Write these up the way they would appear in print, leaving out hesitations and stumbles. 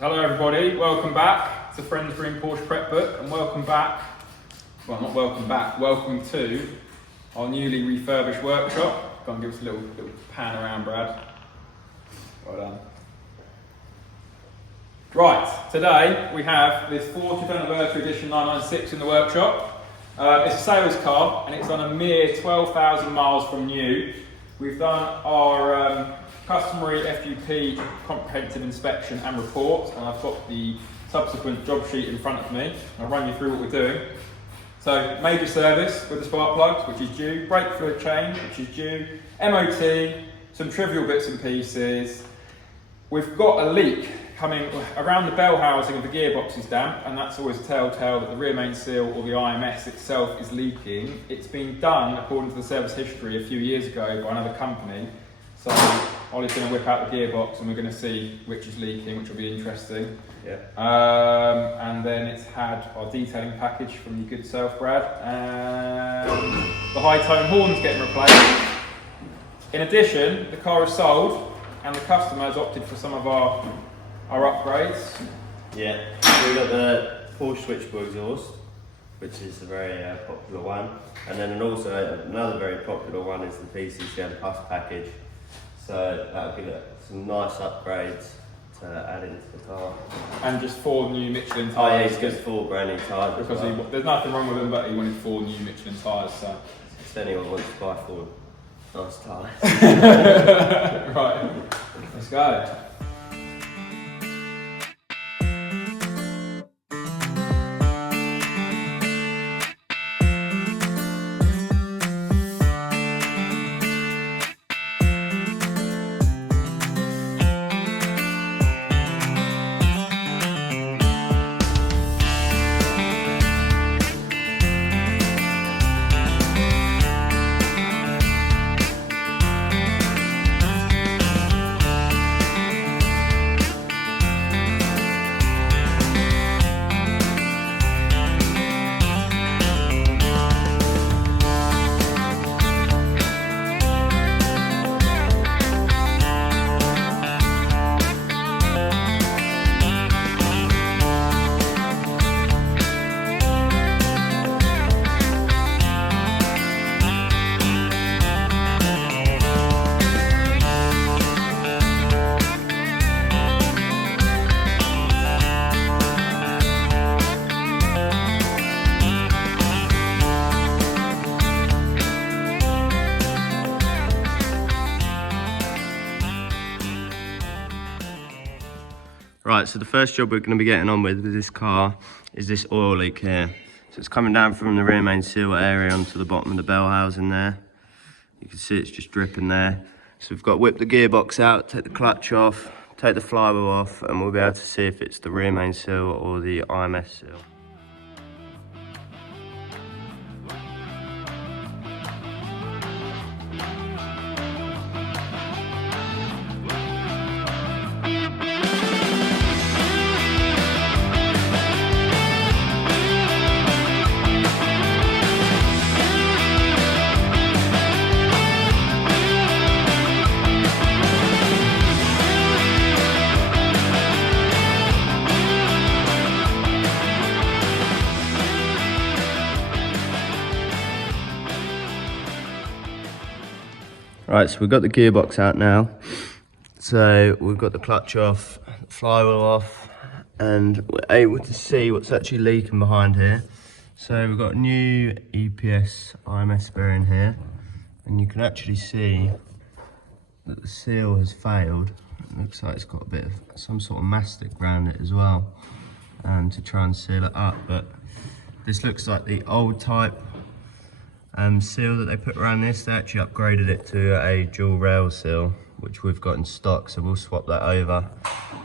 Hello everybody, welcome back to Friends Green Porsche Prep Book, and welcome back, well not welcome back, welcome to our newly refurbished workshop. Go and give us a little pan around, Brad. Well done. Right, today we have this 40th anniversary edition 996 in the workshop. It's a sales car and it's on a mere 12,000 miles from new. We've done our customary FGP comprehensive inspection and report, and I've got the subsequent job sheet in front of me. I'll run you through what we're doing. So, major service with the spark plugs, which is due, brake fluid change, which is due, MOT, some trivial bits and pieces. We've got a leak coming around the bell housing of the gearbox is damp, and that's always a telltale that the rear main seal or the IMS itself is leaking. It's been done according to the service history a few years ago by another company. So Ollie's going to whip out the gearbox and we're going to see which is leaking, which will be interesting. Yeah. And then it's had our detailing package from your good self, Brad. And the high tone horn's getting replaced. In addition, the car is sold and the customer has opted for some of our upgrades. Yeah, so we've got the Porsche Switchable exhaust, which is a very popular one. And then also another very popular one is the PCCM Plus package. So that'll give it some nice upgrades to add into the car. And just 4 new Michelin tyres. Oh yeah, he's got 4 brand new tyres. Because there's nothing wrong with them, but he wanted 4 new Michelin tyres. So. If anyone wants to buy 4 nice tyres. Right, let's go. Right, so the first job we're going to be getting on with this car is this oil leak here. So it's coming down from the rear main seal area onto the bottom of the bell housing there. You can see it's just dripping there. So we've got to whip the gearbox out, take the clutch off, take the flywheel off, and we'll be able to see if it's the rear main seal or the IMS seal. Right, so we've got the gearbox out now. So we've got the clutch off, the flywheel off, and we're able to see what's actually leaking behind here. So we've got a new EPS IMS bearing here, and you can actually see that the seal has failed. It looks like it's got a bit of some sort of mastic around it as well, to try and seal it up. But this looks like the old type seal that they put around this. They actually upgraded it to a dual rail seal, which we've got in stock, so we'll swap that over.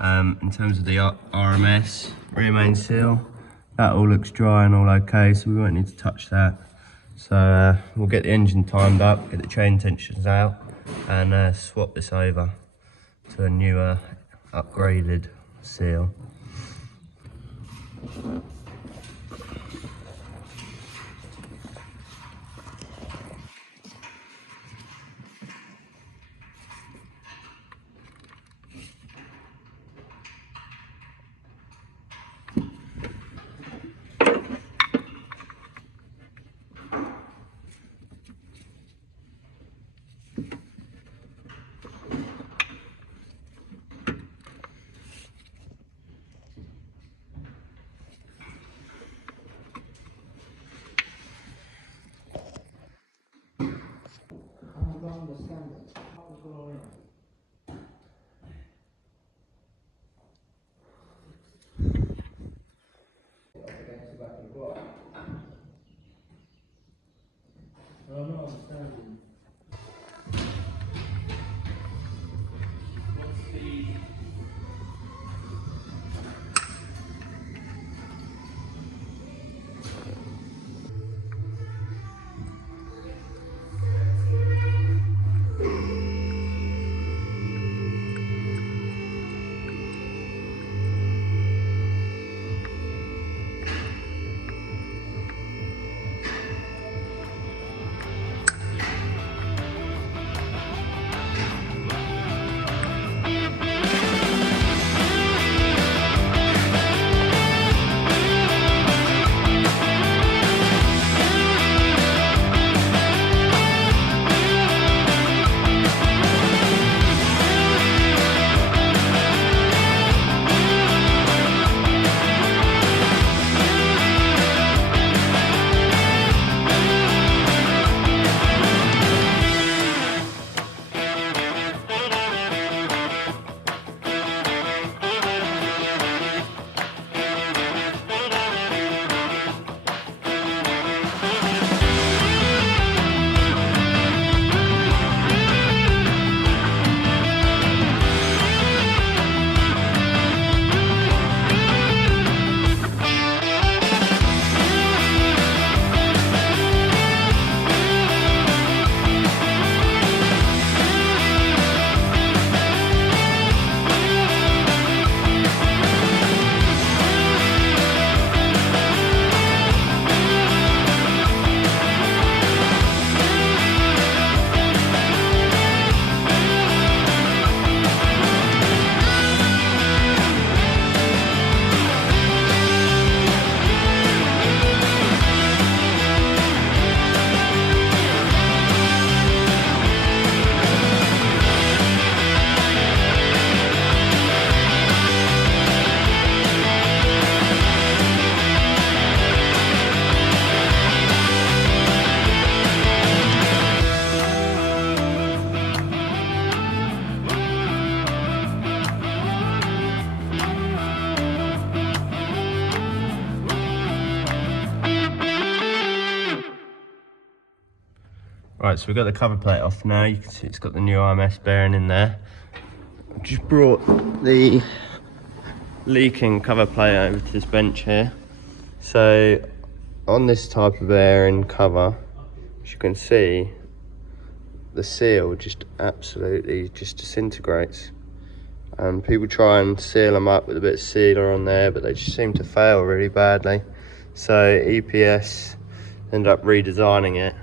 In terms of the RMS, rear main seal, that all looks dry and all okay, so we won't need to touch that. So we'll get the engine timed up, get the chain tensions out, and swap this over to a newer upgraded seal. Right, so we've got the cover plate off now. You can see it's got the new IMS bearing in there. I've just brought the leaking cover plate over to this bench here. So on this type of bearing cover, as you can see, the seal just absolutely just disintegrates. And people try and seal them up with a bit of sealer on there, but they just seem to fail really badly. So EPS ended up redesigning it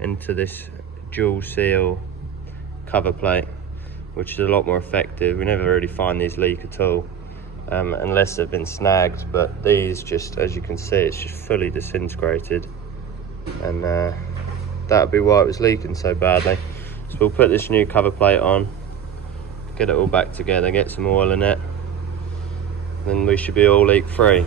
into this dual seal cover plate, which is a lot more effective. We never really find these leak at all, unless they've been snagged, but these just, as you can see, it's just fully disintegrated, and that would be why it was leaking so badly. So we'll put this new cover plate on, get it all back together, get some oil in it, then we should be all leak free.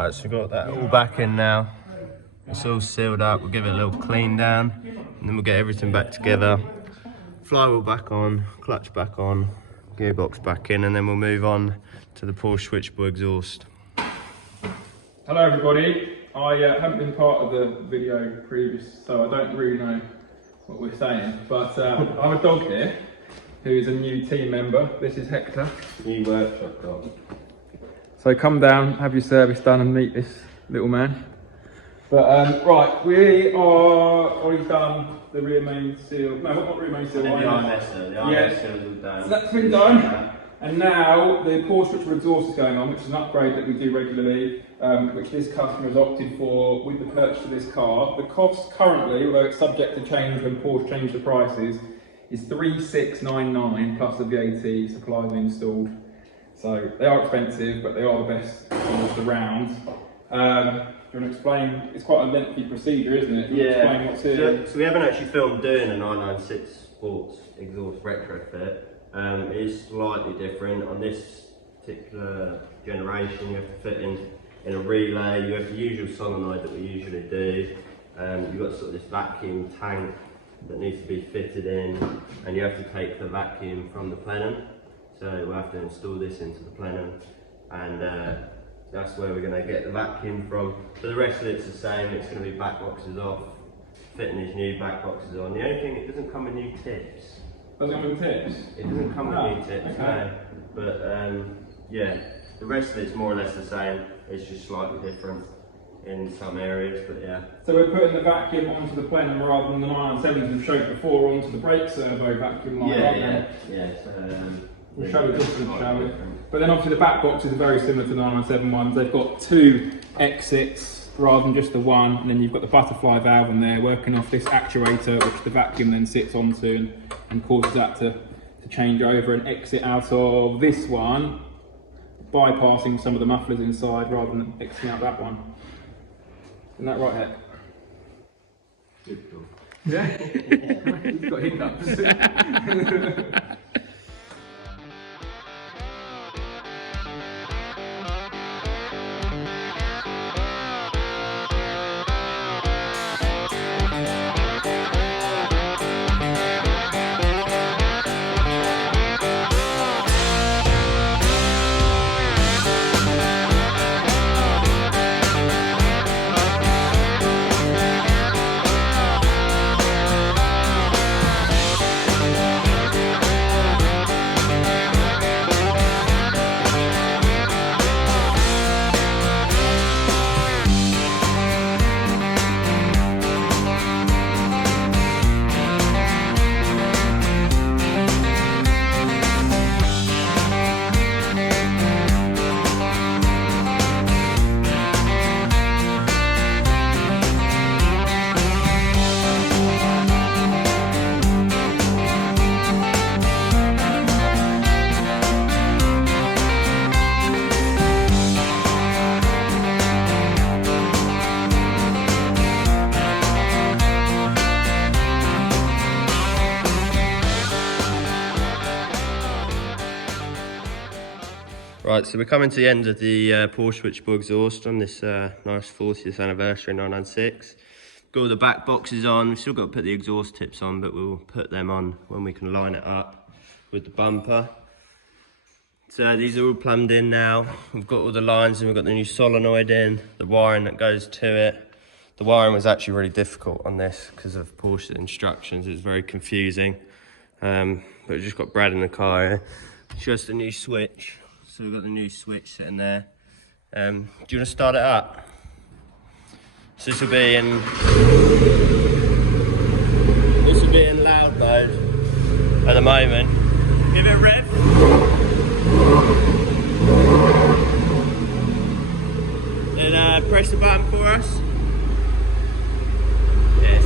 Right, so we've got that all back in now. It's all sealed up. We'll give it a little clean down, and then we'll get everything back together. Flywheel back on, clutch back on, gearbox back in, and then we'll move on to the Porsche Switchable exhaust. Hello everybody. I haven't been part of the video previous, so I don't really know what we're saying, but I have a dog here who's a new team member. This is Hector. New workshop dog. So come down, have your service done and meet this little man. But right, we are already done the rear main seal. No, not rear main seal. The IMS seal. The IMS seal is all done. So that's been done. And now the Porsche Switchable exhaust is going on, which is an upgrade that we do regularly, which this customer has opted for with the purchase of this car. The cost currently, although it's subject to change when Porsche change the prices, is $3,699 plus the VAT supplied and installed. So they are expensive, but they are the best almost around. Do you want to explain? It's quite a lengthy procedure, isn't it? Yeah. So we haven't actually filmed doing a 996 Sports exhaust retrofit. It is slightly different. On this particular generation, you have to fit in a relay. You have the usual solenoid that we usually do. You've got sort of this vacuum tank that needs to be fitted in, and you have to take the vacuum from the plenum. So we'll have to install this into the plenum, and that's where we're going to get the vacuum from. For the rest of it's the same. It's going to be back boxes off, fitting these new back boxes on. The only thing, it doesn't come with new tips. Doesn't come with tips? It doesn't come with new tips, okay. no. But yeah, The rest of it's more or less the same, it's just slightly different in some areas, but yeah. So we're putting the vacuum onto the plenum rather than the 997s we've showed before onto the brake servo vacuum line. Yeah. So, we'll show the difference, shall we? But then obviously the back boxes are very similar to the 997 ones. They've got 2 exits rather than just the one, and then you've got the butterfly valve in there working off this actuator which the vacuum then sits onto and causes that to change over and exit out of this one, bypassing some of the mufflers inside rather than exiting out that one. Isn't that right, Heck? Good. Yeah? He's got hiccups. Right, so we're coming to the end of the Porsche Switchable exhaust on this nice 40th anniversary 996. Got all the back boxes on, we've still got to put the exhaust tips on, but we'll put them on when we can line it up with the bumper. So these are all plumbed in now. We've got all the lines and we've got the new solenoid in, the wiring that goes to it. The wiring was actually really difficult on this because of Porsche's instructions. It was very confusing. But we've just got Brad in the car here. Just a new switch. So we've got the new switch sitting there. Do you want to start it up? So this will be in loud mode at the moment. Give it a rev. Then press the button for us. Yes.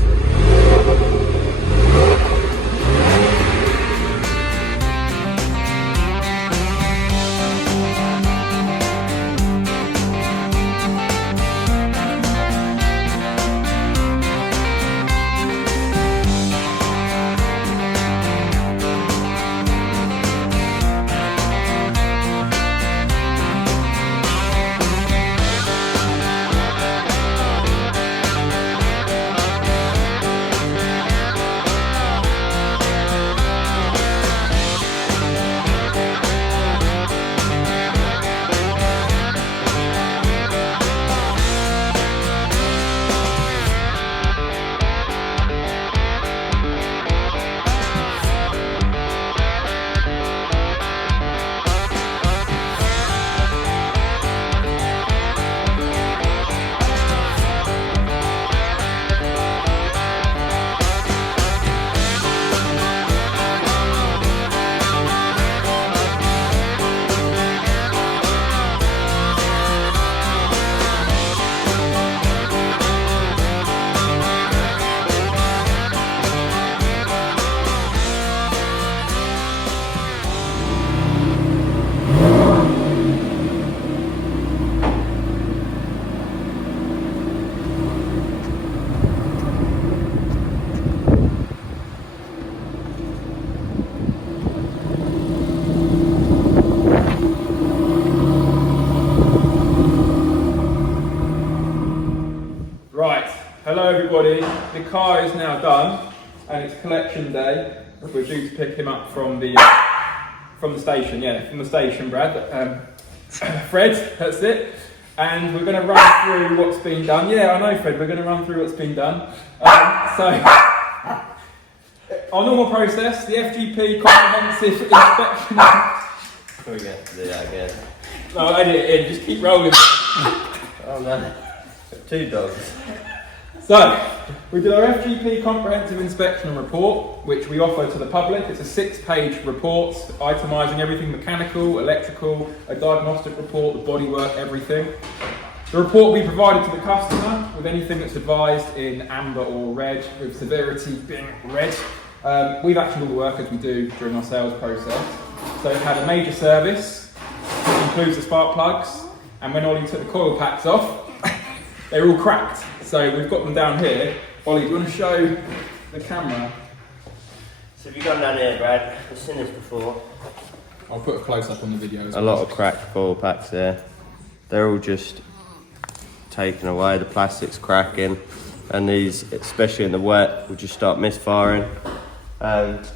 Hello everybody, the car is now done and it's collection day. We're due to pick him up from the station, from the station, Brad. Fred, that's it. And we're going to run through what's been done. Yeah, I know, Fred, we're going to run through what's been done. So, our normal process, the FGP comprehensive inspection. We get to do that again. No, edit it in, just keep rolling. Oh no. 2 dogs. So, we did our FGP comprehensive inspection and report, which we offer to the public. It's a 6-page report, itemising everything mechanical, electrical, a diagnostic report, the bodywork, everything. The report will be provided to the customer with anything that's advised in amber or red, with severity being red. We've actioned all the work as we do during our sales process. So it's had a major service, which includes the spark plugs, and when Ollie took the coil packs off, they were all cracked. So we've got them down here. Ollie, do you want to show the camera? So have you gone down here, Brad? I've seen this before. I'll put a close-up on the video as A well. lot of cracked coil packs there. They're all just taken away, the plastic's cracking, and these, especially in the wet, will just start misfiring. And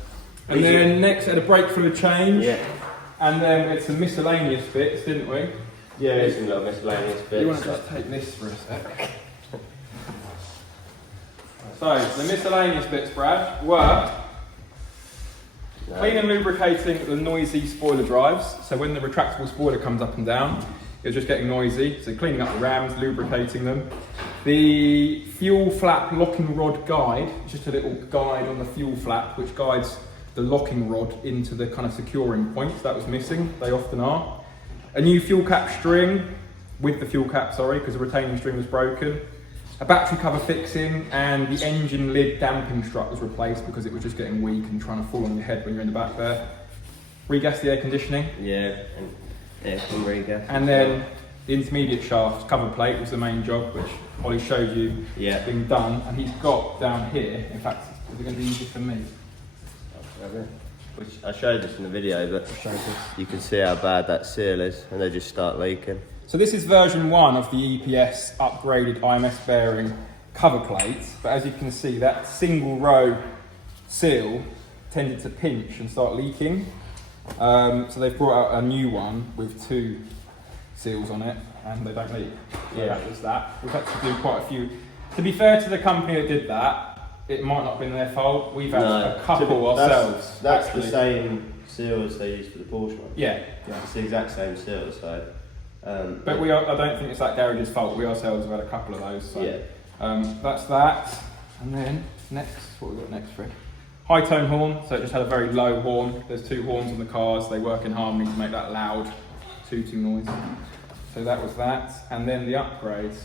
then next, had a brake fluid change. Yeah. And then we had some miscellaneous bits, didn't we? Yeah, there's some little miscellaneous bits. You want to just take this for a sec? So, the miscellaneous bits, Brad, were clean and lubricating the noisy spoiler drives. So when the retractable spoiler comes up and down, it was just getting noisy. So cleaning up the rams, lubricating them. The fuel flap locking rod guide, it's just a little guide on the fuel flap which guides the locking rod into the kind of securing points. That was missing, they often are. A new fuel cap string, with the fuel cap, sorry, because the retaining string was broken. A battery cover fixing, and the engine lid damping strut was replaced because it was just getting weak and trying to fall on your head when you're in the back there. Regas the air conditioning. Yeah, and air con regas. And then the intermediate shaft cover plate was the main job, which Ollie showed you being done. And he's got down here, in fact, is it going to be easy for me? Which I showed this in the video, but you can see how bad that seal is, and they just start leaking. So this is version 1 of the EPS upgraded IMS bearing cover plate, but as you can see, that single row seal tended to pinch and start leaking. So they've brought out a new one with 2 seals on it, and they don't leak. So that was that. We've had to do quite a few. To be fair to the company that did that, it might not have been their fault. We've had a couple ourselves. That's the same seal as they use for the Porsche one. Yeah. It's the exact same seal, so. But I don't think it's that garage's fault. We ourselves have had a couple of those. So. Yeah. That's that. And then next, what have we got next, Fred? High tone horn. So it just had a very low horn. There's 2 horns on the cars. They work in harmony to make that loud tooting noise. So that was that. And then the upgrades.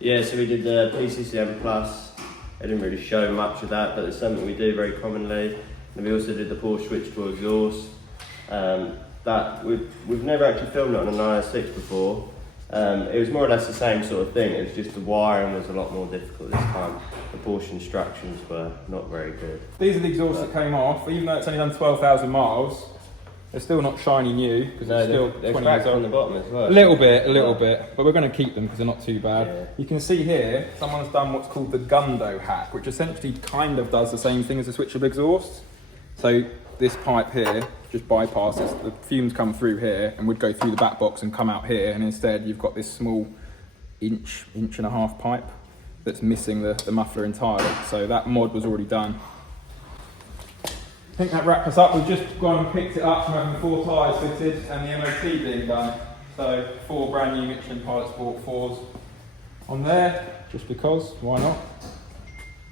Yeah, so we did the PCCM Plus. I didn't really show much of that, but it's something we do very commonly. And we also did the Porsche Switchable exhaust. That we've never actually filmed it on a 906 before. It was more or less the same sort of thing. It was just the wiring was a lot more difficult this time. The Porsche instructions were not very good. These are the exhausts that came off. Even though it's only done 12,000 miles, they're still not shiny new because they're still 20 years old. On the bottom as well. A little bit, but we're going to keep them because they're not too bad. Yeah. You can see here, someone's done what's called the Gundo hack, which essentially kind of does the same thing as a switchable exhaust. So this pipe here just bypasses, the fumes come through here and would go through the back box and come out here, and instead you've got this small inch and a half pipe that's missing the muffler entirely. So that mod was already done. I think that wraps us up. We've just gone and picked it up from having 4 tyres fitted and the MOT being done. So 4 brand new Michelin Pilot Sport 4s on there, just because, why not?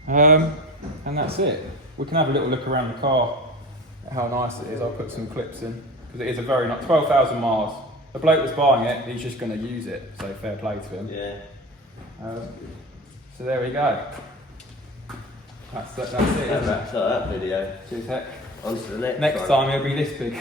And that's it. We can have a little look around the car, at how nice it is. I'll put some clips in, because it is a very nice, 12,000 miles. The bloke that's buying it, he's just going to use it, so fair play to him. Yeah. So there we go. That's it, isn't it? That's that video. Cheers, heck. On to the next Next one. time it'll be this big.